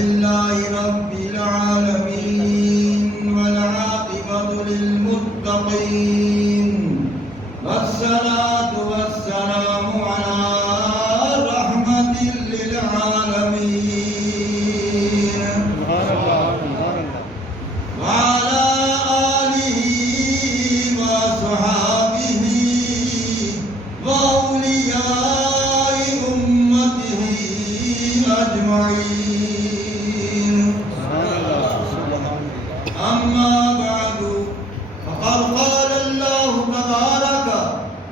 لله رب العالمين والعاقبة للمتقين والصلاة والسلام على رحمة للعالمين وعلى آله وصحابه وأولياء أمته أجمعين. أما بعد فقد قال الله تبارك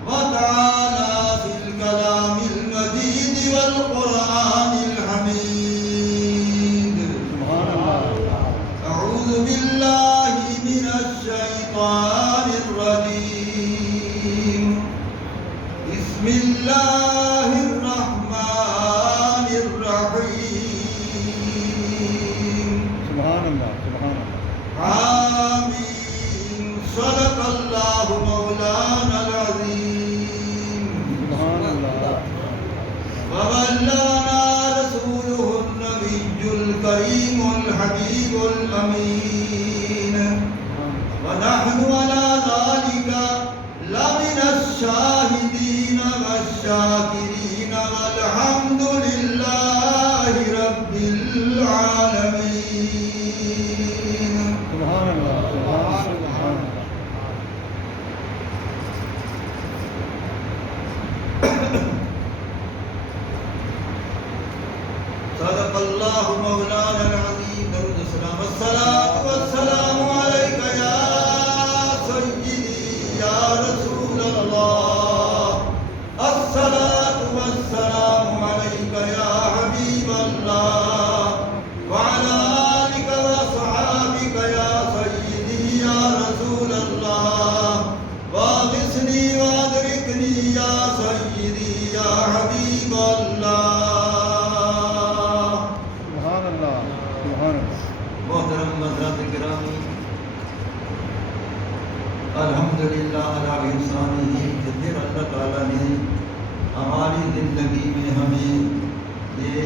وتعالى في الكلام المجيد والقرآن الحميد. أعوذ بالله من الشيطان الرجيم. بسم الله الرحمن الرحيم. سبحان اللہ سبحان اللہ. آمين. صدق الله مولانا العظيم. سبحان اللہ. وبلغنا رسوله النبي الكريم الحبيب الأمين. ونحن على ذلك لمن الشاهدين والشاكرين والحمد لله رب العالمين. سبحان اللہ سبحان اللہ. صدق الله مولانا العظيم. درود السلام الصلاة والسلام عليك يا سيدي يا رسول الله. الصلاة والسلام عليك يا حبيب الله وعلى آلك وصحابك يا سيدي يا رسول الله. واغثني وادركني يا سيدي يا حبيب الله. سبحان اللہ سبحان اللہ. محترم حضرات گرامی، الحمدللہ علی احسانہ کہ پھر اللہ تعالیٰ نے ہماری زندگی میں ہمیں یہ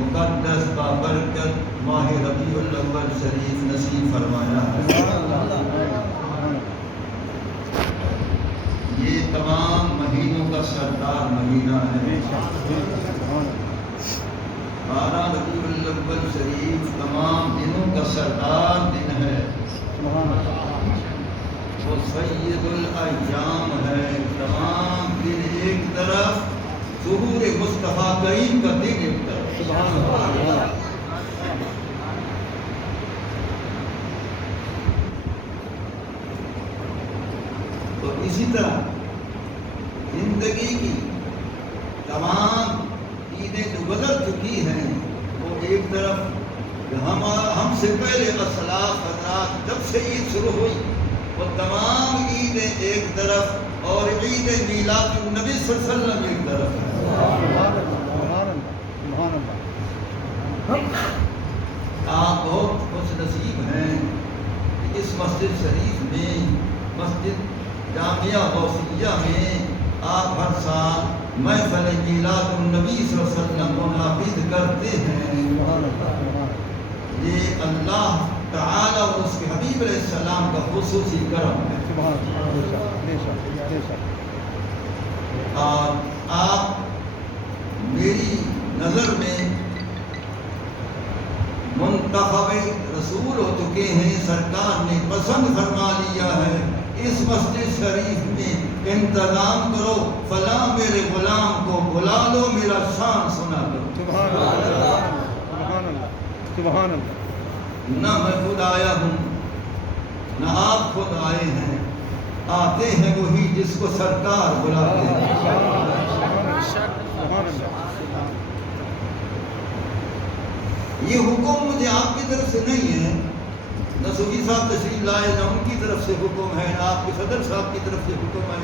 مقدس بابرکت ماہ ربیع الاول شریف نصیب فرمایا ہے. یہ تمام مہینوں کا سردار مہینہ ہے. 12 ربیع الاول شریف تمام دنوں کا سردار دن ہے. وہ سید الایام ہے. تمام دن ایک طرف، ظہور مصطفیٰ کریم کا دن ایک طرف. تو اسی طرح زندگی کی تمام عیدیں جو گزر چکی ہیں وہ ایک طرف، ہم سے پہلے اسلاف حضرات جب سے عید شروع ہوئی وہ تمام عیدیں ایک طرف اور عید میلاد النبی صلی اللہ علیہ وسلم ایک طرف ہے. آپ بہت خوش نصیب ہیں کہ اس مسجد شریف میں، مسجد جامعہ غوثیہ میں آپ ہر سال محفل میلاد النبی صلی اللہ علیہ وسلم منعقد کرتے ہیں. یہ اللہ تعالیٰ اور اس کے حبیب علیہ السلام کا خصوصی کرم ہے. اور آپ میری نظر میں منتخب رسول ہو چکے ہیں. سرکار نے پسند فرما لیا ہے اس مسجد شریف میں انتظام کرو، فلاں میرے غلام کو بلا لو، میرا شان سنا کرو. سبحان اللہ سبحان اللہ. نہ میں خود آیا ہوں نہ آپ خود آئے ہیں، آتے ہیں وہی جس کو سرکار بلاتے ہیں. یہ حکم مجھے آپ کی طرف سے نہیں ہے، نہ صوفی صاحب تشریف لائے، نہ ان کی طرف سے حکم ہے، نہ آپ کے صدر صاحب کی طرف سے حکم ہے،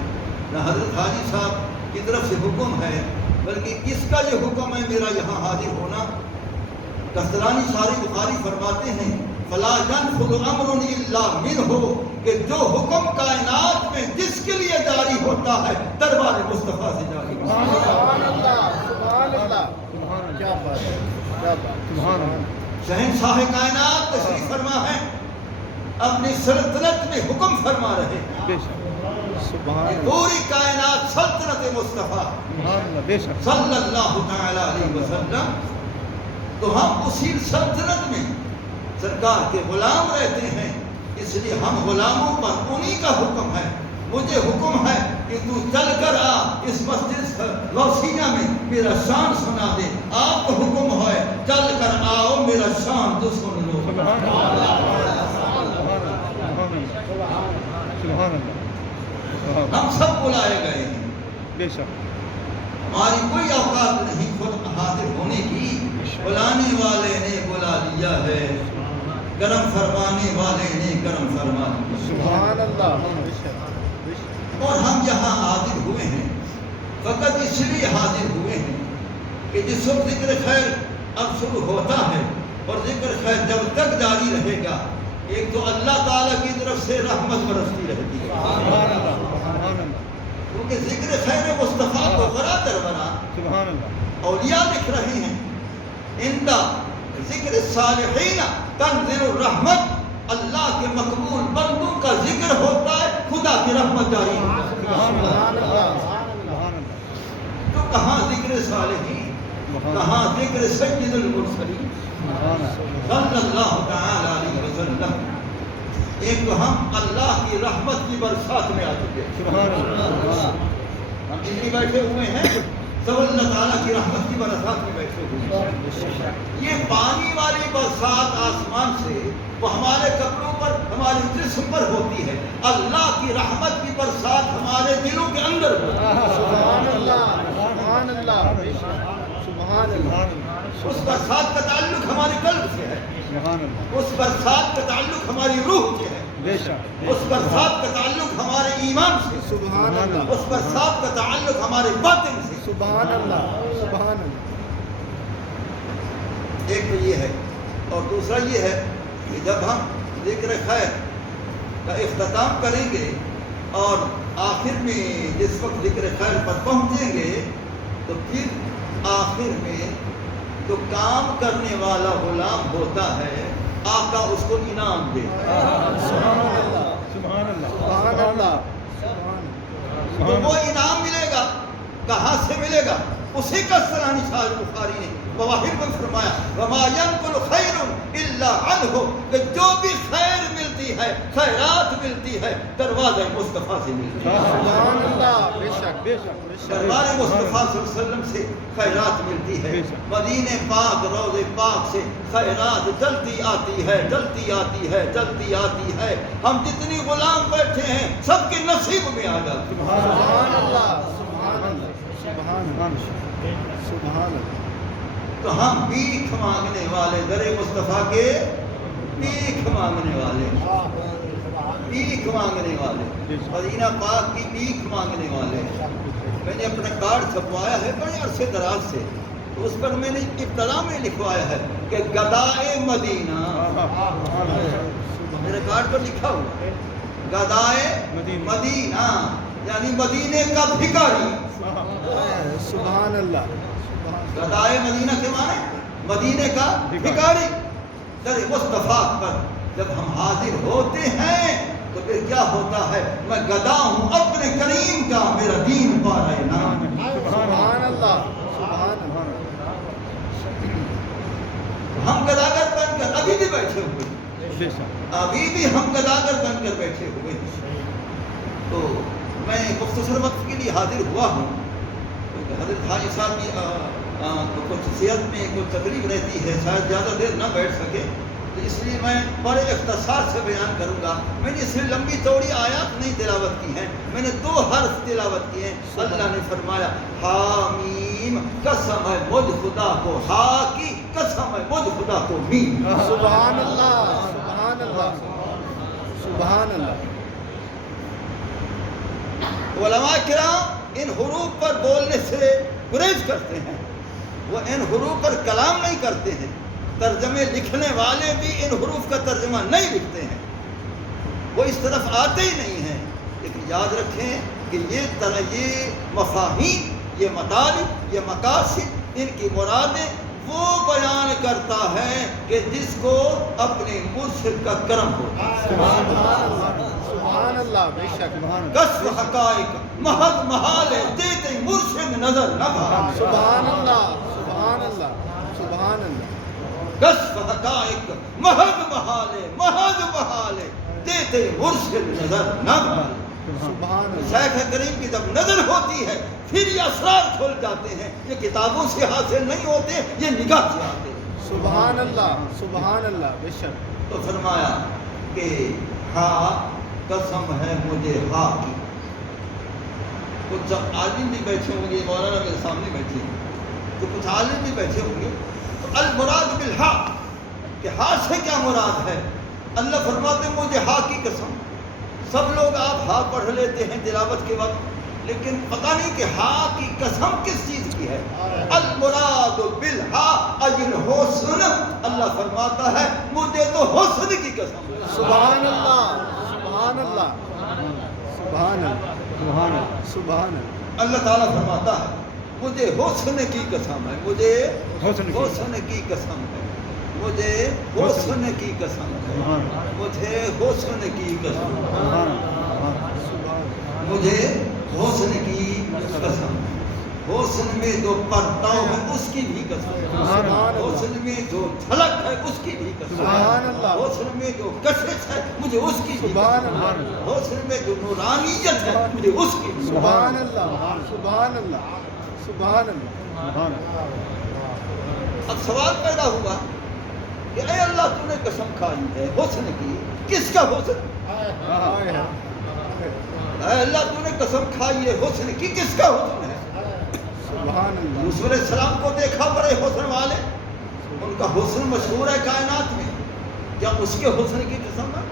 نہ حضرت حاجی صاحب کی طرف سے حکم ہے، بلکہ کس کا یہ حکم ہے میرا یہاں حاضر ہونا؟ کسترانی شارح بخاری فرماتے ہیں فلا ينفذ امر الا منه، کہ جو حکم کائنات میں جس کے لیے جاری ہوتا ہے دربار مصطفیٰ سے جاری ہوتا ہے. سبحان اللہ سبحان اللہ. کیا بات ہے، کیا بات. سبحان اللہ. شہنشاہ کائنات تشریف فرما ہے، اپنی سلطنت میں حکم فرما رہے ہیں۔ بے شک سبحان اللہ پوری کائنات سلطنت مصطفیٰ سبحان اللہ بے شک صلی اللہ تعالی علیہ وسلم، تو ہم اسی سلطنت میں سرکار کے غلام رہتے ہیں، اس لیے ہم غلاموں پر انہی کا حکم ہے۔ مجھے حکم ہے کہ تو چل کر آ اس مسجد غوثیہ میں میرا شان سنا دے، آپ کو حکم ہے چل کر آؤ میرا شان تو سن لو۔ سبحان اللہ سبحان اللہ ہم سب بلائے گئے ہیں، بے شک ہماری کوئی اوقات نہیں خود حاضر ہونے کی، بلانے والے نے بلا لیا ہے، کرم فرمانے والے نے کرم فرما لیا۔ سبحان اللہ اور ہم یہاں حاضر ہوئے ہیں فقط اس لیے حاضر ہوئے ہیں کہ جس وقت ذکر خیر اب شروع ہوتا ہے اور ذکر خیر جب تک جاری رہے گا، ایک تو اللہ تعالیٰ کی طرف سے رحمت برستی رہتی ہے، سبحان اللہ سبحان اللہ کیونکہ ذکر خیر مصطفیٰ کو برادر بنا سبحان اللہ اولیاء لکھ رہے ہیں، اندہ ذکر صالحین تنزل الرحمت، اللہ کے مقبول بندوں کا ذکر ہوتا ہے، خدا کی رحمت جاری ہوتا ہے۔ سبحان اللہ سبحان اللہ تو کہاں ذکر صالحین، کہاں ذکر سید المرسلین صلی اللہ تعالی علیہ وسلم۔ ایک تو ہم اللہ کی رحمت کی برسات میں آ چکے ہیں، سبحان اللہ ہم جتنی بیٹھے ہوئے ہیں سب اللہ تعالیٰ کی رحمت کی برسات میں بیٹھے ہوئے ہیں۔ یہ پانی والی برسات آسمان سے وہ ہمارے کپڑوں پر، ہمارے جسم پر ہوتی ہے، اللہ کی رحمت کی برسات ہمارے دلوں کے اندر ہوتی ہے۔ سبحان اللہ سبحان اللہ سبحان اللہ اس برسات کا تعلق ہمارے قلب سے ہے، سبحان اللہ اس برسات کا تعلق ہماری روح سے ہے، بے شک اس برسات کا تعلق ہمارے ایمان سے، سبحان اللہ اس برسات کا تعلق ہمارے باطن سے۔ سبحان اللہ سبحان اللہ۔ ایک تو یہ ہے، اور دوسرا یہ ہے کہ جب ہم ذکر خیر کا اختتام کریں گے اور آخر میں جس وقت ذکر خیر پر پہنچیں گے تو پھر آخر میں جو کام کرنے والا غلام ہوتا ہے آقا اس کو انعام دے۔ سبحان اللہ سبحان اللہ تو وہ انعام ملے گا، کہاں سے ملے گا؟ اسی کا سرانی شاہ بخاری نے مواہب میں فرمایا وما ينقل خیر الا عنہ، کہ جو بھی خیر ملتی ہے، خیرات ملتی ہے، دروازہ مصطفیٰ سے ملتی ہے، سبحان اللہ بے شک بے شک دربار مصطفیٰ صلی اللہ علیہ وسلم سے خیرات ملتی ہے، مدینہ پاک روضہ پاک سے خیرات جلتی آتی ہے، جلتی آتی ہے، جلتی آتی ہے۔ ہم جتنی غلام بیٹھے ہیں سب کے نصیب میں آ جاتی ہے۔ سبحان اللہ سبحان اللہ سبحان اللہ سبحان اللہ۔ تو ہم بھیک مانگنے والے، در مصطفیٰ کے بھیک مانگنے والے، بھیک مانگنے والے، مدینہ پاک کی بھیک مانگنے والے۔ میں نے اپنا کارڈ چھپوایا ہے بڑے عرصے دراز سے، تو اس پر میں نے ابتدا میں لکھوایا ہے کہ گدائے مدینہ، میرے کارڈ پر لکھا ہوا ہے گدائے مدینہ، یعنی مدینے کا بھکاری۔ سبحان اللہ گدائے مدینہ کے معنی مدینے کا بھکاری۔ در مصطفیٰ پر جب ہم حاضر ہوتے ہیں تو پھر کیا ہوتا ہے؟ میں گدا ہوں اپنے کریم کا، میرا دین پا رہے نام۔ سبحان اللہ سبحان اللہ۔ ہم گداگر بن کر ابھی بھی بیٹھے ہوئے، ابھی بھی ہم گداگر بن کر بیٹھے ہوئے ہیں۔ تو میں مختصر وقت کے لیے حاضر ہوا ہوں، حضرت حاجی صاحب کی کچھ صحت میں کوئی تکلیف رہتی ہے، شاید زیادہ دیر نہ بیٹھ سکے، تو اس لیے میں بڑے اختصار سے بیان کروں گا۔ میں نے اس سے لمبی چوڑی آیات نہیں تلاوت کی ہیں، میں نے 2 حرف تلاوت کیے ہیں۔ اللہ نے فرمایا حامیم، قسم ہے مجھ خدا کو، ہا کی قسم ہے مجھ خدا کو میم۔ سبحان اللہ سبحان اللہ سبحان اللہ۔ علماء کرام ان حروف پر بولنے سے گریز کرتے ہیں، وہ ان حروف پر کلام نہیں کرتے ہیں، ترجمے لکھنے والے بھی ان حروف کا ترجمہ نہیں لکھتے ہیں، وہ اس طرف آتے ہی نہیں ہیں۔ لیکن یاد رکھیں کہ یہ مفاہیم، یہ مطالب، یہ مقاصد، ان کی مرادیں وہ بیان کرتا ہے کہ جس کو اپنے مرشد کا کرم ہو. سبحان اللہ بے شک کشف حقائق محض محال ہے دیتے مرشد نظر نہ بھا. سبحان اللہ سبحان اللہ سبحان اللہ کشف حقائق محض محال ہے محض محال ہے دیتے مرشد نظر نہ بھا. سبحان اللہ شیخ کریم کی جب نظر ہوتی ہے پھر یہ اسرار کھل جاتے ہیں. یہ کتابوں سے حاصل نہیں ہوتے یہ نگاہ سے آتے ہیں. سبحان اللہ بے شک. تو فرمایا کہ ہاں قسم ہے مجھے ہاں کی. کچھ عالم بھی بیٹھے ہوں گے مولانا میرے سامنے بیٹھے ہیں تو کچھ عالم بھی بیٹھے ہوں گے. تو المراد بالحا کہ ہاں سے کیا مراد ہے؟ اللہ فرماتے ہیں مجھے ہاں کی قسم. سب لوگ آپ ہاں پڑھ لیتے ہیں تلاوت کے وقت لیکن پتہ نہیں کہ ہاں کی قسم کس چیز کی ہے. المراد بالحا اجل حسن. اللہ فرماتا ہے مجھے تو حسن کی قسم. سبحان اللہ سبحان اللہ سبحان اللہ سبحان اللہ. اللہ تعالیٰ فرماتا ہے مجھے حسن کی قسم ہے. مجھے حسن کی قسم ہے. مجھے حسن کی قسم ہے. مجھے حسن کی قسم ہے. مجھے حسن کی قسم ہے. حسن میں جو پرتاؤ ہے اس کی بھی قسم ہے. حسن میں جو جھلک ہے اس کی بھی قسم ہے. حسن میں جو کشش ہے مجھے اس کی بھی قسم ہے. حسن میں جو نورانیت ہے مجھے اس کی بھی. سبحان اللہ سبحان اللہ سبحان اللہ. اب سوال پیدا ہوا کہ اے اللہ تو نے قسم کھائی ہے حسن کی. کس کا حسن؟ اے اللہ تو نے قسم کھائی ہے حسن کی. کس کا حسن ہے؟ سبحان اللہ. یوسف علیہ السلام کو دیکھا بڑے حسن والے. ان کا حسن مشہور ہے کائنات میں. کیا اس کے حسن کی قسم ہے؟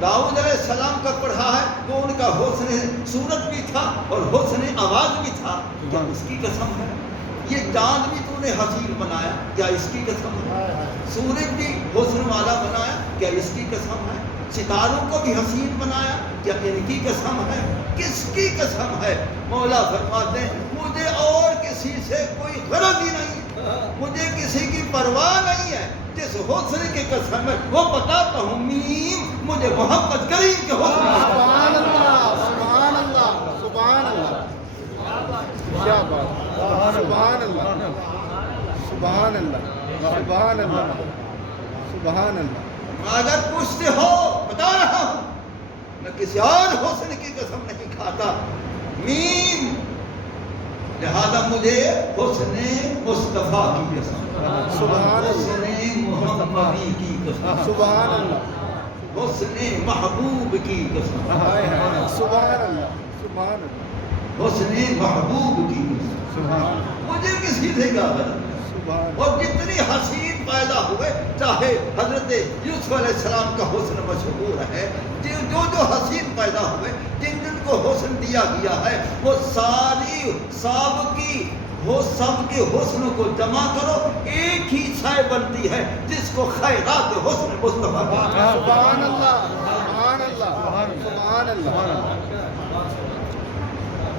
داؤد علیہ السلام کا پڑھا ہے تو ان کا حسن صورت بھی تھا اور حسن آواز بھی تھا. کیا اس کی قسم ہے؟ یہ چاند بھی تو نے حسین بنایا کیا اس کی قسم ہے؟ سورج بھی حسن والا بنایا کیا اس کی قسم ہے؟ ستاروں کو بھی حسین بنایا کیا ان کی قسم ہے؟ کس کی قسم ہے؟ مولا فرماتے ہیں مجھے اور کسی سے کوئی غرض ہی نہیں. مجھے کسی کی پرواہ نہیں ہے. جس حسن کی قسم ہے وہ بتاتا ہوں میم مجھے محمد کریم کے حسن کی. سبحان اللہ سبحان اللہ سبحان اللہ. کیا بات. سبحان اللہ سبحان اللہ سبحان اللہ سبحان اللہ. اگر پوچھتے ہو بتا رہا ہوں میں کسی اور حسن کی قسم نہیں کھاتا. میم لہذا مجھے حسن مصطفیٰ کی قسم. سبحان اللہ حسن محمدی کی قسم. سبحان اللہ حسن محبوب کی قسم. سبحان اللہ سبحان اللہ حسن محبوب کی قسم. سبحان مجھے کسی سے کیا غرض ہے؟ سبحان اور جتنی حسین پیدا ہوئے چاہے حضرت یوسف علیہ السلام کا حسن مشہور ہے. جو حسین پیدا ہوئے جن جن کو حسن دیا گیا ہے وہ ساری سب کے حسن کو جمع کرو ایک ہی شے بنتی ہے جس کو خیرات حسن مصطفیٰ کہتے ہیں. سبحان اللہ سبحان اللہ سبحان اللہ.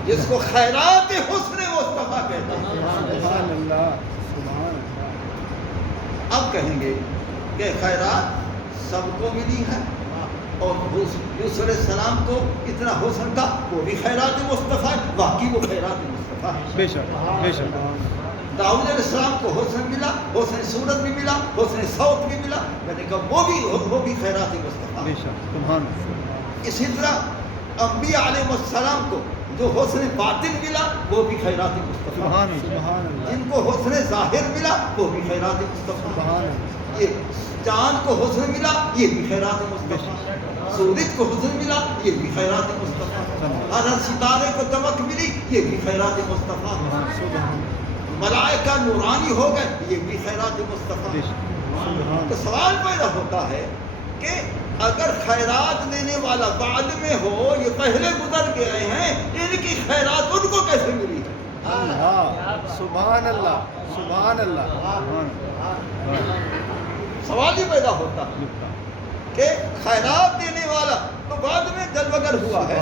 جس کو خیرات حسن مصطفیٰ کہتے ہیں. سبحان اللہ سبحان اللہ. اب کہیں گے کہ خیرات سب کو ملی ہے اور یوسف علیہ السلام کو اتنا حسن تھا وہ بھی خیرات مصطفیٰ. واقعی وہ خیرات مصطفیٰ ہے. بے شک بے شک. داؤد علیہ السلام کو حسن ملا حسن صورت بھی ملا حسن صوت بھی ملا. میں نے کہا وہ بھی خیرات مصطفیٰ. بے شک سبحان اللہ. اسی طرح انبیاء علیہ السلام کو جو حسن باطن ملا وہ بھی خیرات مصطفیٰ. سبحان اللہ. جن کو حسن ظاہر ملا وہ بھی خیرات مصطفیٰ. سبحان اللہ. یہ چاند کو حسن ملا یہ بھی خیرات مصطفیٰ. سورج کو حسن ملا یہ بھی خیرات مصطفیٰ. ہر ستارے کو چمک ملی یہ بھی خیرات مصطفیٰ. ملائکہ نورانی ہو گئے یہ بھی خیرات مصطفیٰ. تو سوال پیدا ہوتا ہے کہ اگر خیرات دینے والا بعد میں ہو یہ پہلے گزر گئے ہیں ان کی خیرات ان کو کیسے ملی؟ سبحان اللہ سبحان اللہ. سوال ہی پیدا ہوتا ہے کہ خیرات دینے والا تو بعد میں جلوگر ہوا ہے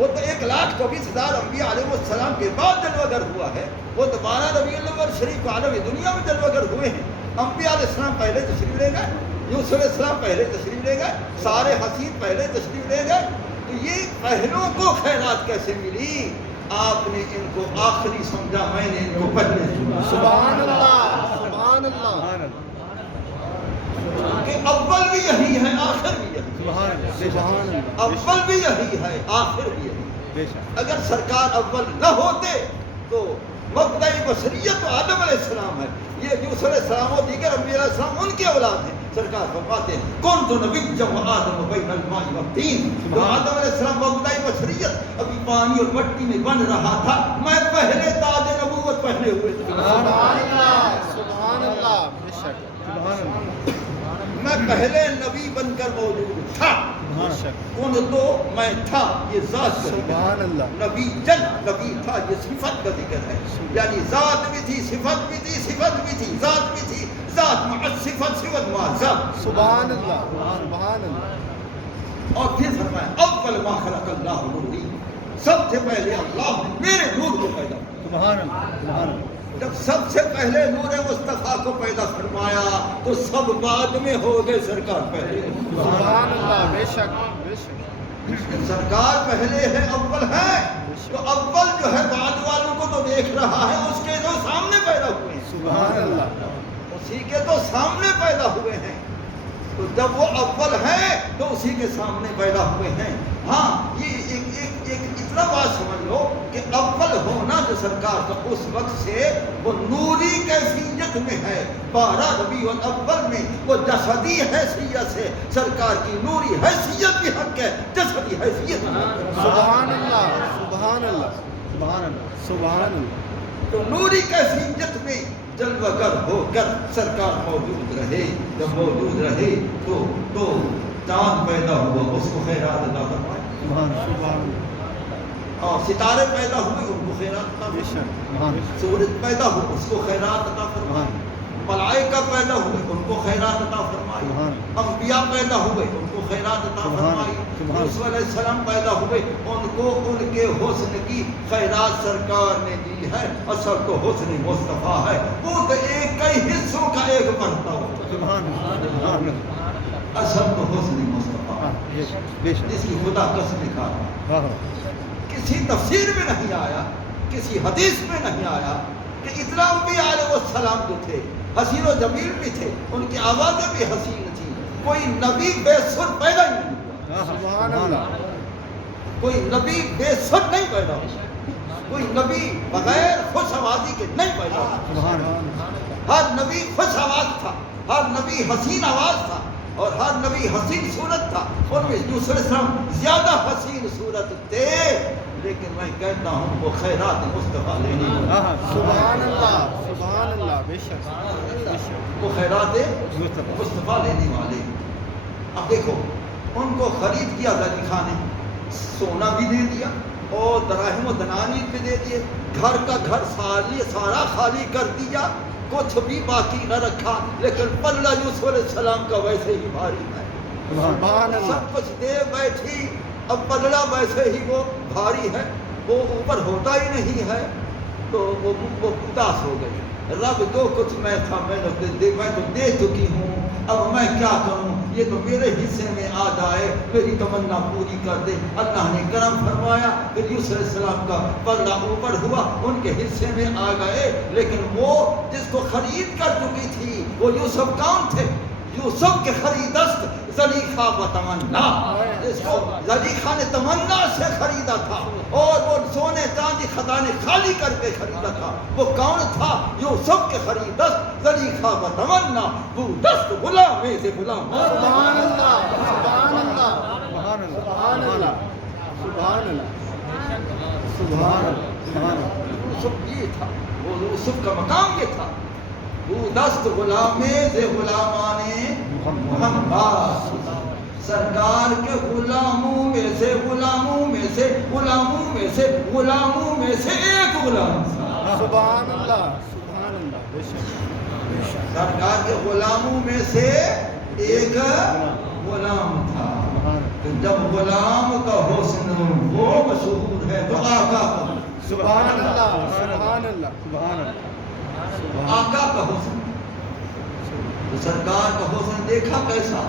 وہ تو 1,24,000 انبیاء علیہ السلام کے بعد جلوہ گر ہوا ہے. وہ تو 12 ربیع الاول شریف عالم دنیا میں جلوہ گر ہوئے ہیں. انبیاء علیہ السلام پہلے تشریف لے گئے, یوسف علیہ السلام پہلے تشریف لے گئے, سارے حسین پہلے تشریف لے گئے. تو یہ پہلوں کو خیرات کیسے ملی؟ آپ نے ان کو آخری سمجھا, میں نے ان کو پہلے سنا. سبحان اللہ, سبحان اللہ, کہ اول بھی یہی ہے, آخر بھی یہی ہے. سبحان اللہ. اول بھی یہی ہے, آخر بھی یہی ہے. اگر سرکار اول نہ ہوتے تو مبدأ بشریت تو آدم علیہ السلام ہے. یہ یوسف علیہ السلام و دیگر انبیاء علیہ السلام ان کی اولاد ہیں. سرکار فرماتے ہیں کون تو نبی جب آدم بین الماء والطین, تو آدم علیہ السلام مبدأ بشریت ابھی پانی اور مٹی میں بن رہا تھا, میں پہلے تاج نبوت پہنے ہوئے تھے. سبحان اللہ, سبحان اللہ, بے شک, سبحان اللہ, میں پہلے نبی بن کر موجود تھا. بے شک, کون تو میں تھا, یہ ذات کا ذکر ہے. سبحان اللہ, نبی جن نبی تھا, یہ صفت کا ذکر ہے. یعنی ذات بھی تھی, صفت بھی تھی, صفت بھی تھی, ذات بھی تھی, ذات مع صفت, صفت مع ذات. سبحان اللہ, سبحان اللہ. اور پھر فرمایا اول ما خلق اللہ نوری, سب سے پہلے اللہ نے میرے نور کو پیدا کیا. سبحان اللہ, سبحان اللہ. جب سب سے پہلے نور مصطفیٰ کو پیدا فرمایا تو سب بعد میں ہو گئے, سرکار پہلے. سبحان اللہ, بے شک, بے شک. سرکار پہلے ہے, اول ہے, تو اول جو ہے بعد والوں کو تو دیکھ رہا ہے, اس کے جو سامنے پیدا ہوئے ہیں. سبحان اللہ, اسی کے تو سامنے پیدا ہوئے ہیں. تو جب وہ اول ہے تو اسی کے سامنے پیدا ہوئے ہیں. ہاں, یہ ایک اتنا بات سمجھ لو کہ اول ہونا جو سرکار کا اس وقت سے وہ نوری کیفیت میں ہے. 12 ربیع الاول میں وہ جسدی حیثیت سے سرکار کی نوری حیثیت بھی حق ہے, جسدی حیثیت بھی حق ہے. سبحان اللہ, سبحان اللہ, سبحان اللہ, سبحان اللہ. تو نوری کیفیت میں جلوہ گر ہو کر سرکار موجود رہے. جب موجود رہے تو چاند پیدا ہوا, اس کو خیرات عطا فرمائے. سبحان, اور ستارے پیدا ہوئے, ان کو خیرات عطا بے فرمائے. شک, سورج پیدا ہو, اس کو خیرات عطا فرمائے. ملائکہ پیدا ہوئے, ان کو خیرات عطا فرمائی. انبیاء پیدا ہوئے, ان کو خیرات عطا فرمائی. یوسف علیہ السلام پیدا ہوئے, ان کو ان کے حسن کی خیرات سرکار نے دی ہے. اصل تو حسن مصطفیٰ ہے, وہ تو ایک کئی حصوں کا ایک بڑھتا ہوتا ہے. اصل تو حسن مصطفیٰ جس کی خدا قسم کھا, کسی تفسیر میں نہیں آیا, کسی حدیث میں نہیں آیا کہ اتنا انبیاء علیہ السلام جو تھے حسین و جمیل بھی تھے, ان کی آوازیں بھی حسین تھیں. کوئی نبی بے سر پیدا ہی نہیں ہوا. سبحان اللہ, کوئی نبی بے سر نہیں پیدا ہوا. کوئی نبی بغیر خوش آوازی کے نہیں پیدا ہوا. ہر نبی خوش آواز تھا, ہر نبی حسین آواز تھا, اور ہر نبی حسین صورت تھا. ان میں یوسف علیہ السلام زیادہ حسین صورت تھے, لیکن میں کہتا ہوں وہ خیرات مصطفیٰ لینے والے. سبحان اللہ, سبحان اللہ, بے شک, بے شک. وہ خیرات مصطفیٰ لینے والے. اب دیکھو, ان کو خرید کیا زلیخا نے, سونا بھی دے دیا اور دراہم و دنانیر بھی دے دیے. گھر کا گھر سارا خالی کر دیا, کچھ بھی باقی نہ رکھا. لیکن پلہ یوسف علیہ السلام کا ویسے ہی بھاری ہے. سبحان اللہ, سب کچھ دے بیٹھی, اب پلڑا ویسے ہی وہ بھاری ہے, وہ اوپر ہوتا ہی نہیں ہے. تو وہ اداس ہو گئی. رب جو کچھ میں تھا میں تو دے چکی ہوں, اب میں کیا کروں, یہ تو میرے حصے میں آ جائے, میری تمنا پوری کر دے. اللہ نے کرم فرمایا, پھر یوسف علیہ السلام کا پلڑا اوپر ہوا, ان کے حصے میں آ گئے. لیکن وہ جس کو خرید کر چکی تھی وہ یوسف کون تھے؟ یوسف کے خریدست زلیخا و تمنا, جس کو زلیخا نے تمنا سے خریدا تھا اور وہ سونے چاندی خزانے خالی کر کے خریدا تھا. وہ کون تھا؟ یوسف کے خریدست زلیخا و تمنا, وہ دست غلام میں سے غلام. سبحان اللہ, سبحان اللہ, سبحان اللہ, سبحان اللہ, سبحان اللہ. یوسف یہ تھا, وہ یوسف کا مقام یہ تھا. وہ دست غلام سے غلامان محمد, سرکار کے غلاموں میں سے غلاموں میں سے غلاموں میں سے غلاموں میں سے ایک غلام. سبحان اللہ, سبحان اللہ, بے شک, بے شک. سرکار کے غلاموں میں سے ایک غلام تھا. کہ جب غلام کا حسن وہ مشہور ہے تو آقا کا سبحان اللہ سبحان اللہ سبحان اللہ آقا کا حسن، تو سرکار کا حسن دیکھا کیسا؟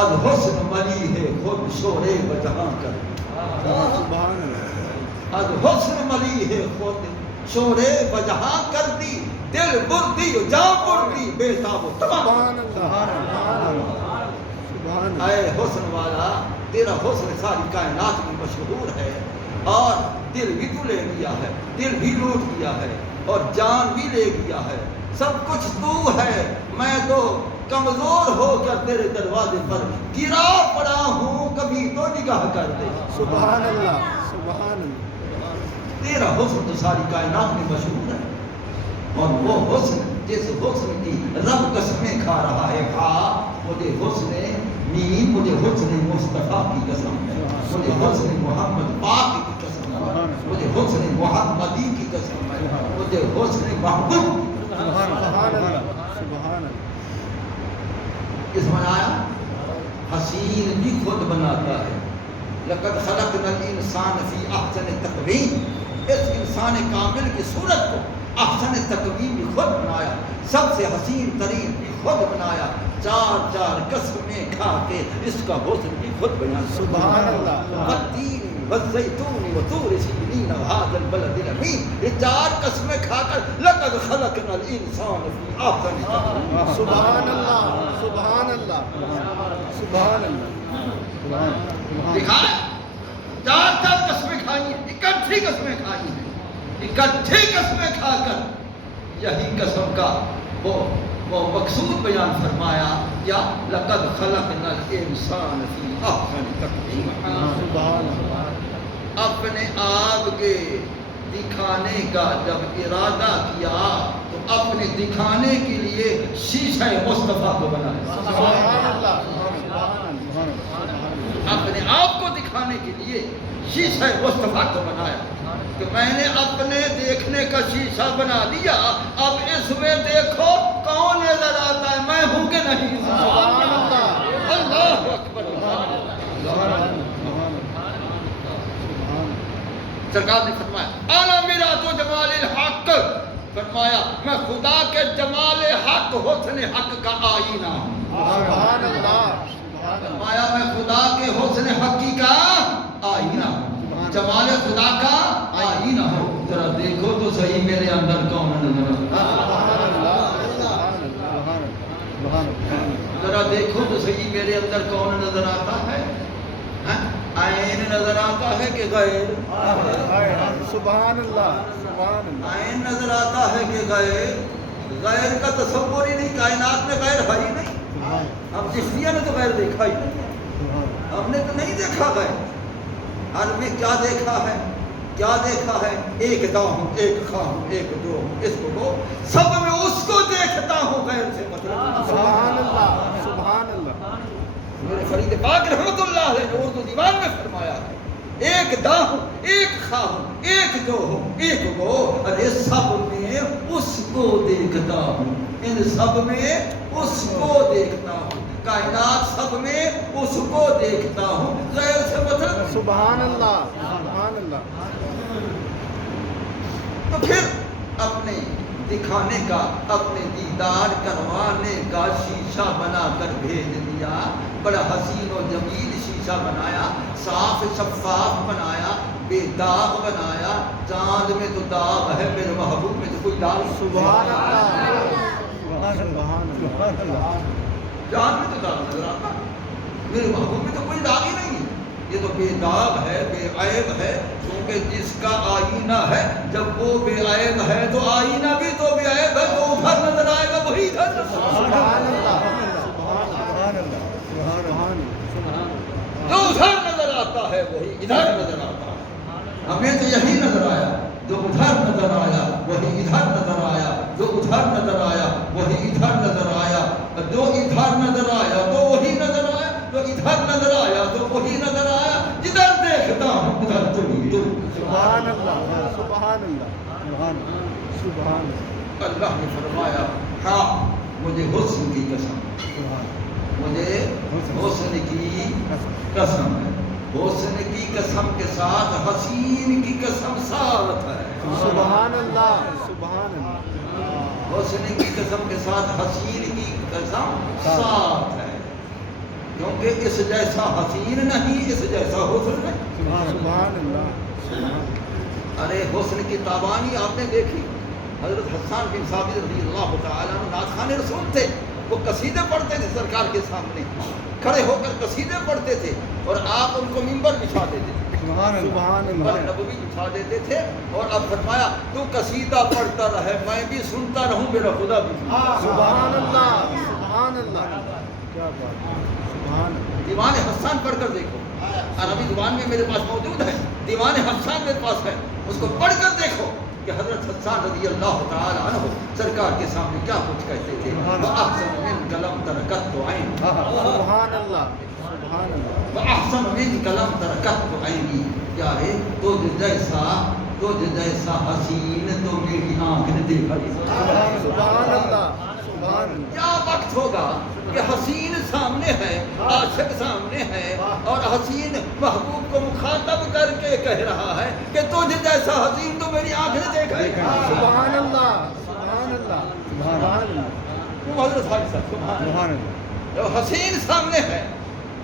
الحسن ملی ہے خود شورے بجہاں کر، سبحان اللہ الحسن ملی ہے خود شورے بجہاں کر دی، دل بردی جاں بردی بے تاب و تمام۔ سبحان اللہ سبحان اللہ اے حسن والا، تیرا حسن ساری کائنات میں مشہور ہے، اور دل بھی تو لے گیا ہے، دل بھی لوٹ گیا ہے، اور جان بھی لے گیا ہے، سب کچھ تو ہے، میں تو کمزور ہو کر تیرے دروازے پر گرا پڑا ہوں، کبھی تو نگاہ کر دے۔ سبحان اللہ سبحان اللہ تیرا حسن تو ساری کائنات میں مشہور ہے، اور وہ حسن جس حسن کی رب قسمیں کھا رہا ہے، مجھے حسن نیم، مجھے حسن مصطفیٰ کی قسم ہے، مجھے حسن محمد پاک کی قسم ہے، مجھے حسن محمدی کی قسم ہے، مجھے حسن محبوب سبحان اللہ سبحان اللہ اس میں آیا حسین بھی خود بناتا ہے، لقد خلقنا الانسان فی احسن تقویم، اس انسان کامل کی صورت کو احسن تقویم بھی خود بنایا، سب سے حسین ترین بھی خود بنایا، چار چار قسمیں کھا کے اس کا حسن بھی خود بنا۔ سبحان اللہ والتین والزیتون وطور سینین وهذا البلد الامین، یہ چار قسمیں کھا کر لقد خلقنا الانسان فی احسن تقویم۔ سبحان اللہ سبحان اللہ سبحان اللہ دکھا چار چار قسمیں کھائی ہیں، اکٹھی قسمیں کھائی ہیں، اکٹھی قسمیں کھا کر یہی قسم کا وہ مقصود بیان فرمایا، یا لقد خلقنا الانسان فی احسن تقویم۔ سبحان اللہ اپنے آپ کے دکھانے کا جب ارادہ کیا تو اپنے دکھانے کے لیے شیشہ مصطفیٰ کو بنایا۔ سبحان اللہ اپنے آپ کو دکھانے کے لیے شیشہ مصطفیٰ کو بنایا کہ میں نے اپنے دیکھنے کا شیشہ بنا دیا، اب اس میں دیکھو کون نظر آتا ہے، میں ہوں کہ نہیں؟ سبحان اللہ اللہ اکبر۔ سرکار نے فرمایا انا میرا تو جمال الحق، فرمایا میں خدا کے جمال حق حسن حق کا آئینہ ہوں۔ سبحان اللہ فرمایا میں خدا کے حسن حقی کا آئینہ ہوں، جمال خدا کا آئینہ ہوں۔ ذرا دیکھو تو صحیح میرے اندر کون نظر آتا ہے، ذرا دیکھو تو صحیح میرے اندر کون نظر آتا ہے، عین نظر آتا ہے کہ غیر؟ سبحان اللہ سبحان اللہ عین نظر آتا ہے کہ غیر؟ غیر کا تصور ہی نہیں، کائنات میں غیر ہے ہی نہیں، ہم چشتیہ نے تو غیر دیکھا ہی نہیں، ہم نے تو نہیں دیکھا غیر۔ ہر میں کیا دیکھا ہے، کیا دیکھا ہے؟ ایک داں ہوں، ایک خواہ ہوں، ایک دو ہوں، اس کو سب میں اس کو دیکھتا ہوں، غیر سے مطلب۔ سبحان اللہ سبحان اللہ میرے فرید پاک رحمت اللہ علیہ نے اردو دیوان میں فرمایا ہے ایک داں ہوں، ایک خواہ ہوں، ایک دو ہوں، ایک گو، ارے سب میں اس کو دیکھتا ہوں، ان سب میں اس کو دیکھتا ہوں، کائنات سب میں اس کو دیکھتا ہوں، غیر سے مطلب۔ سبحان اللہ سبحان اللہ تو پھر اپنے دکھانے کا، اپنے دیدار کروانے کا شیشہ بنا کر بھیج دیا، بڑا حسین و جمیل شیشہ بنایا، صاف شفاف بنایا، بے داغ بنایا۔ چاند میں تو داغ ہے، میرے محبوب میں تو کوئی داغ نہیں۔ سبحان اللہ سبحان اللہ چاند میں تو داغ نظر آتا، میرے محبوب میں تو کوئی داغ ہی نہیں ہے، یہ تو بے داغ ہے، بے عیب ہے، کیونکہ جس کا آئینہ ہے جب وہ بے عیب ہے تو آئینہ بھی تو بے عیب ہے، تو ادھر نظر آئے گا وہی ادھر۔ سبحان اللہ سبحان اللہ جو ادھر نظر آتا ہے وہی ادھر نظر آتا ہے۔ ہمیں تو یہی نظر آیا، جو ادھر نظر آیا وہی ادھر نظر آیا، جو ادھر نظر آیا وہی ادھر نظر آیا، جو ادھر نظر آیا تو وہی نظر آیا، جو ادھر نظر آیا تو وہی نظر آیا، جدھر دیکھتا ہوں ادھر تو ہی تو۔ سبحان اللہ سبحان اللہ سبحان اللہ نے فرمایا ہاں مجھے حسن کی قسم، مجھے حسن کی قسم ہے، حسن کی قسم کے ساتھ حسین کی قسم ساتھ ہے۔ سبحان اللہ، سبحان اللہ، حسن کی قسم کے ساتھ حسین کی قسم ساتھ ہے، کیونکہ اس جیسا حسین نہیں، اس جیسا حسن نہیں۔ سبحان اللہ، سبحان اللہ۔ ارے حسن کی تابانی آپ نے دیکھی، حضرت حسان بن ثابت رضی اللہ تعالیٰ عنہ نعت رسول تھے، وہ قصیدے پڑھتے تھے سرکار کے سامنے، کھڑے ہو کر قصیدے پڑھتے تھے اور آپ ان کو منبر بچھا دیتے تھے، سبحان اللہ، منبر نبوی بچھا دیتے تھے، اور اب فرمایا تو قصیدہ پڑھتا رہے، میں بھی سنتا رہوں، میرا خدا بھی سنتا۔ سبحان اللہ، سبحان اللہ، کیا بات ہے، سبحان اللہ۔ دیوان حسان پڑھ کر دیکھو، عربی زبان میں میرے پاس موجود ہے، دیوان حسان میرے پاس ہے، اس کو پڑھ کر دیکھو کہ حضرت حسان رضی اللہ تعالی عنہ سرکار کے سامنے کیا کچھ کہتے تھے۔ وَأَحْسَنُ مِنْكَ لَمْ تَرَكَتْ عَيْنِ، سبحان اللہ، سبحان اللہ، وَأَحْسَنُ مِنْكَ لَمْ تَرَكَتْ عَيْنِي، کیا ہے تجھ جیسا حسین تو میری آنکھ نے دیکھا نہیں۔ سبحان اللہ، سبحان اللہ۔ کیا وقت ہوگا کہ حسین سامنے ہے، عاشق سامنے ہے، اور حسین محبوب کو مخاطب کر کے کہہ رہا ہے کہ تجھ جیسا حسین تو میری آنکھ نے دیکھا ہے۔ سبحان اللہ، سبحان اللہ، سبحان اللہ، وہ حضرت حاجی صاحب سبحان اللہ۔ سبحان اللہ۔ جب حسین سامنے ہے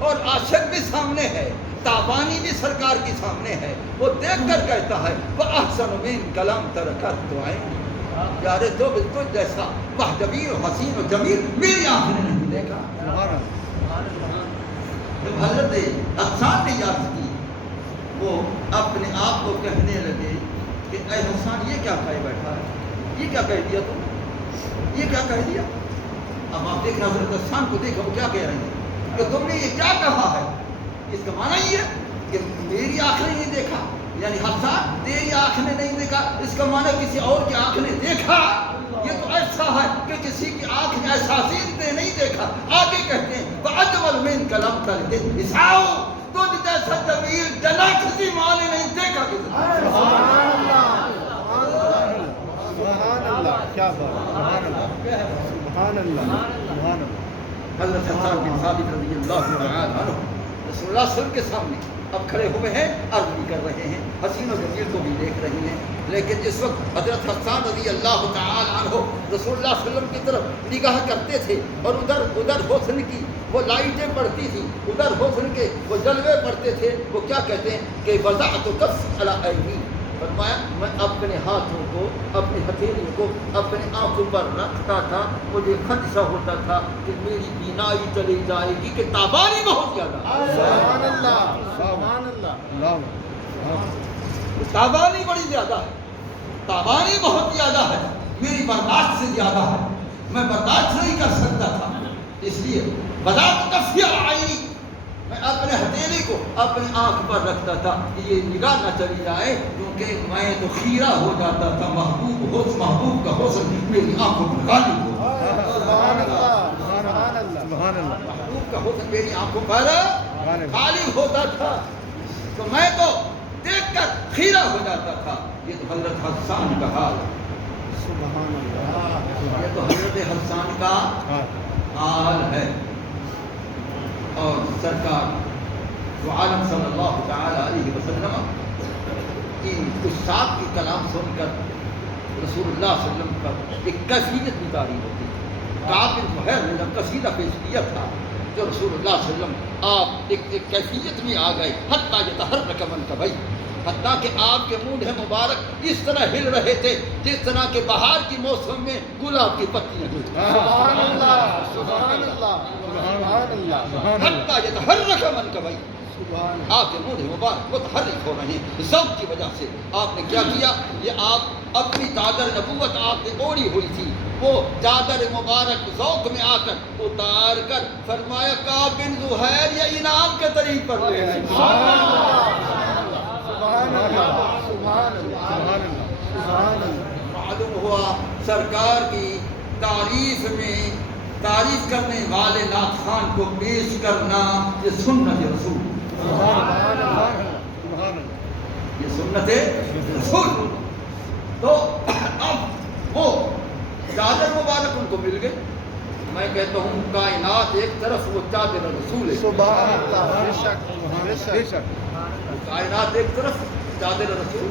اور عاشق بھی سامنے ہے، تابانی بھی سرکار کی سامنے ہے، وہ دیکھ کر کہتا ہے وَأَحْسَنُ مِنْكَ لَمْ تَرَكَتْ عَيْنِي، یارے تو جیسا مہجبی و حسین و جمیل میری آنکھ نے نہیں دیکھا۔ سبحان اللہ۔ جب حضرت حسان نے یاد کی، وہ اپنے آپ کو کہنے لگے کہ اے حسان یہ کیا کہہ بیٹھا ہے، یہ کیا کہہ دیا تم نے، یہ کیا کہہ دیا۔ اب آپ دیکھ رہے حضرت حسان کو دیکھو وہ کیا کہہ رہے ہیں کہ تم نے یہ کیا کہا ہے، اس کا معنی یہ ہے کہ میری آنکھ نے نہیں دیکھا، یعنی حسان تیری آنکھ نے نہیں دیکھا، اس کا معنی کسی اور کی آنکھ نے دیکھا۔ یہ تو ایسا ہے کہ کسی کی آنکھ نے احساسیت نے نہیں دیکھا۔ آگے کہتے ہیں وَأَجْمَلُ مِنْكَ لَمْ تَلِدْ النِّسَاءُ، تجھ جیسا جمیل جنا کسی ماں نے نہیں دیکھا۔ سبحان اللہ، سبحان اللہ، کیا بات، سبحان اللہ، سبحان اللہ، سبحان اللہ۔ حضرت حسان بن ثابت رضی اللہ تعالی عنہ رسول اللہ صلی اللہ علیہ وسلم کے سامنے اب کھڑے ہوئے ہیں، عرض بھی کر رہے ہیں، حسین و جمیل کو بھی دیکھ رہے ہیں، لیکن جس وقت حضرت حسان رضی اللہ تعالی عنہ رسول اللہ صلی اللہ علیہ وسلم کی طرف نگاہ کرتے تھے اور ادھر حسن کی وہ لائٹیں پڑتی تھیں، ادھر حسن کے وہ جلوے پڑتے تھے، وہ کیا کہتے ہیں کہ وضعت کفی علی عینی، فرمایا میں اپنے ہاتھوں کو، اپنی ہتھیلیوں کو اپنی آنکھوں پر رکھتا تھا، مجھے خدشہ ہوتا تھا کہ میری بینائی چلی جائے گی، کہ تابانی بہت زیادہ، سبحان اللہ، سبحان اللہ، تابانی بڑی زیادہ ہے، تابانی بہت زیادہ ہے، میری برداشت سے زیادہ ہے، میں برداشت نہیں کر سکتا تھا، اس لیے وضعت کفی علی عینی، میں اپنے ہتھیلی کو اپنی آنکھ پر رکھتا تھا کہ یہ نگاہ نہ چلی جائے، کیونکہ میں تو خیرہ ہو جاتا تھا، محبوب کا حسن میری آنکھوں پر غالب ہو، سبحان اللہ، سبحان اللہ، سبحان اللہ، محبوب کا حسن میری آنکھوں پر غالب ہوتا تھا، تو میں تو دیکھ کر خیرہ ہو جاتا تھا۔ یہ تو حضرت حسان کا حال ہے، سبحان اللہ، یہ تو حضرت حسان کا حال ہے۔ اور سرکار تو عالم صلی اللہ تعالی علیہ وسلم کی استاد کی کلام سن کر رسول اللہ صلی اللہ علیہ وسلم کا ایک کیفیت بھی تعریف ہوتی ہے۔ کعب بن زہیر نے جب قصیدہ پیش کیا تھا جو رسول اللہ صلی اللہ علیہ وسلم آپ ایک کیفیت میں آ گئے، حتیٰ یتحرک منکبیہ، حتیٰ کہ آپ کے منہ مبارک اس طرح ہل رہے تھے جس طرح کے بہار کی موسم میں گلاب کی پتیاں ہلتی ہیں۔ سبحان اللہ، سبحان اللہ، سبحان اللہ، حتیٰ یتحرک منکبیہ، سبحان آپ کے منہ مبارک متحرک ہو رہے ہیں ذوق کی وجہ سے۔ آپ نے کیا کیا، یہ آپ اپنی چادر نبوت آپ نے اوڑھی ہوئی تھی، وہ چادر مبارک ذوق میں آ کر اتار کر فرمایا کعب بن زہیر یہ انعام کے طریق پر لے لیں۔ سبحان اللہ، سبحان اللہ، سبحان اللہ۔ معلوم ہوا سرکار کی تعریف میں تعریف کرنے والے نعت خوان کو پیش کرنا یہ سنت رسول، سبحان اللہ، سبحان اللہ، یہ سنت رسول۔ تو اب وہ چادر مبارک ان کو مل گئی، میں کہتا ہوں کائنات ایک طرف وہ چادر رسول ہے، سبحان اللہ بے شک بے شک کائنات ایک طرف چادر رسول۔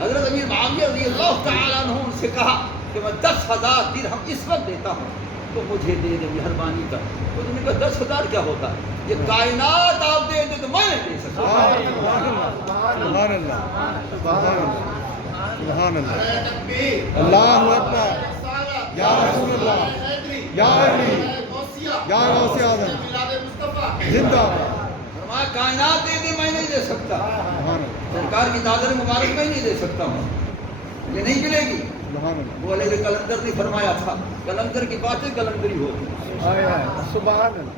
حضرت امیر معاویہ رضی اللہ تعالیٰ عنہ ان سے کہا کہ میں 10,000 درہم اس وقت دیتا ہوں تو مجھے دے دے مہربانی کر۔ تو انہوں نے کہا 10,000 کیا ہوتا ہے، یہ کائنات آپ دے دے تو میں نہیں دے سکتا۔ سبحان اللہ سبحان اللہ سبحان اللہ اللہ اکبر یا رسول اللہ یا علی یا غوث اعظم زندہ باد فرمایا کائنات دے دے میں نہیں دے سکتا، سبحان اللہ سرکار کی چادر مبارک میں نہیں دے سکتا ہوں، یہ نہیں ملے گی۔ سبحان اللہ وہ علیہ کلندر نے فرمایا تھا کلندر کی باتیں کلندری ہوتی، سبحان اللہ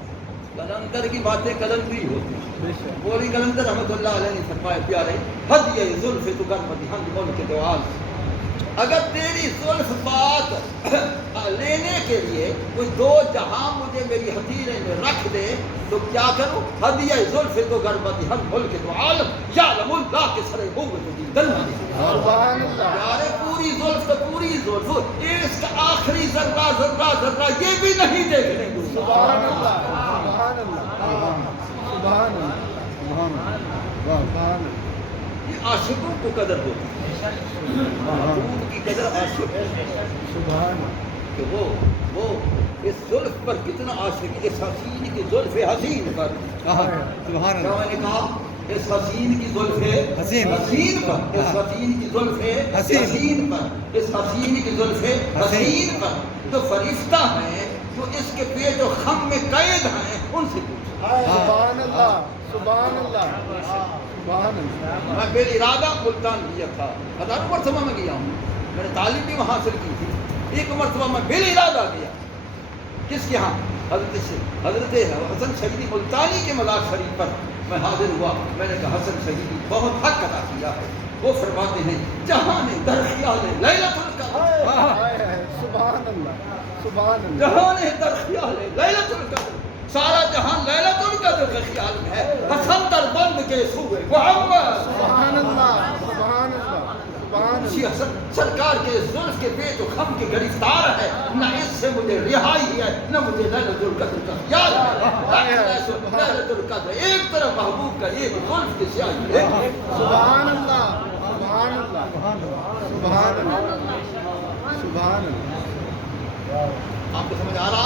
کلندر کی باتیں کلندری ہوتی۔ بے شک بولی کلندر رحمۃ اللہ علیہ نے فرمایا پیارے ہدیہ زلف تو کرمتی ہم ملک کے دعال، اگر تیری زلف بات لینے کے لیے کوئی 2 جہاں مجھے میری ہتھیرے میں رکھ دے تو کیا کروں، ہدیہ زلف تو کرمتی ہم ملک کے دعال یعلم اللہ کے سرے ہوگی سبحان اللہ پیارے پوری زلف تو پوری زلف، اس کا آخری ذرہ ذرہ ذرہ یہ بھی نہیں دیکھنے دوں۔ سبحان اللہ سبحان اللہ سبحان اللہ سبحان اللہ یہ عاشقوں کو قدر ہوتی ہے، محبوب کی قدر عاشق ہے سبحان کہ وہ اس زلف پر کتنا عاشق ہے، اس حسین کی زلف حسین پر، سبحان کیا میں نے کہا اس حسین کی زلف حسین پر، اس حسین کی زلف حسین پر، اس حسین کی زلف حسین پر جو فرشتہ ہیں جو اس کے پیٹ و خم میں قید ہیں ان سے پوچھ۔ سبحان اللہ سبحان اللہ سبحان اللہ میں بے ارادہ ملتان گیا تھا، ہزاروں مرتبہ میں گیا ہوں، میں نے تعلیم بھی وہاں حاصل کی تھی، ایک مرتبہ میں بے ارادہ گیا، کس کے ہاں، حضرت حسن شہیدی ملتانی کے مزار شریف پر میں حاضر ہوا۔ میں نے کہا حسن شہیدی بہت حق ادا کیا ہے، وہ فرماتے ہیں جہان در خیال لیلۃ القدر، سبحان اللہ سبحان اللہ جہان در خیال لیلۃ القدر، سارا جہان لیلۃ القدر کے خیال میں ہے، حسن در بند کے سوئے محمد سبحان اللہ سبحان اللہ سبحان اسی حسن سرکار کے زلف کے پیٹ و خم کے گرفتار ہے، نہ اس سے مجھے رہائی ہے نہ مجھے لیلۃ القدر کا خیال ہے۔ لیلۃ القدر ایک طرف محبوب کا ایک زلف کی سیاہی ہے۔ سبحان اللہ سبحان اللہ سبحان اللہ سبحان اللہ آپ کو سمجھ آ رہا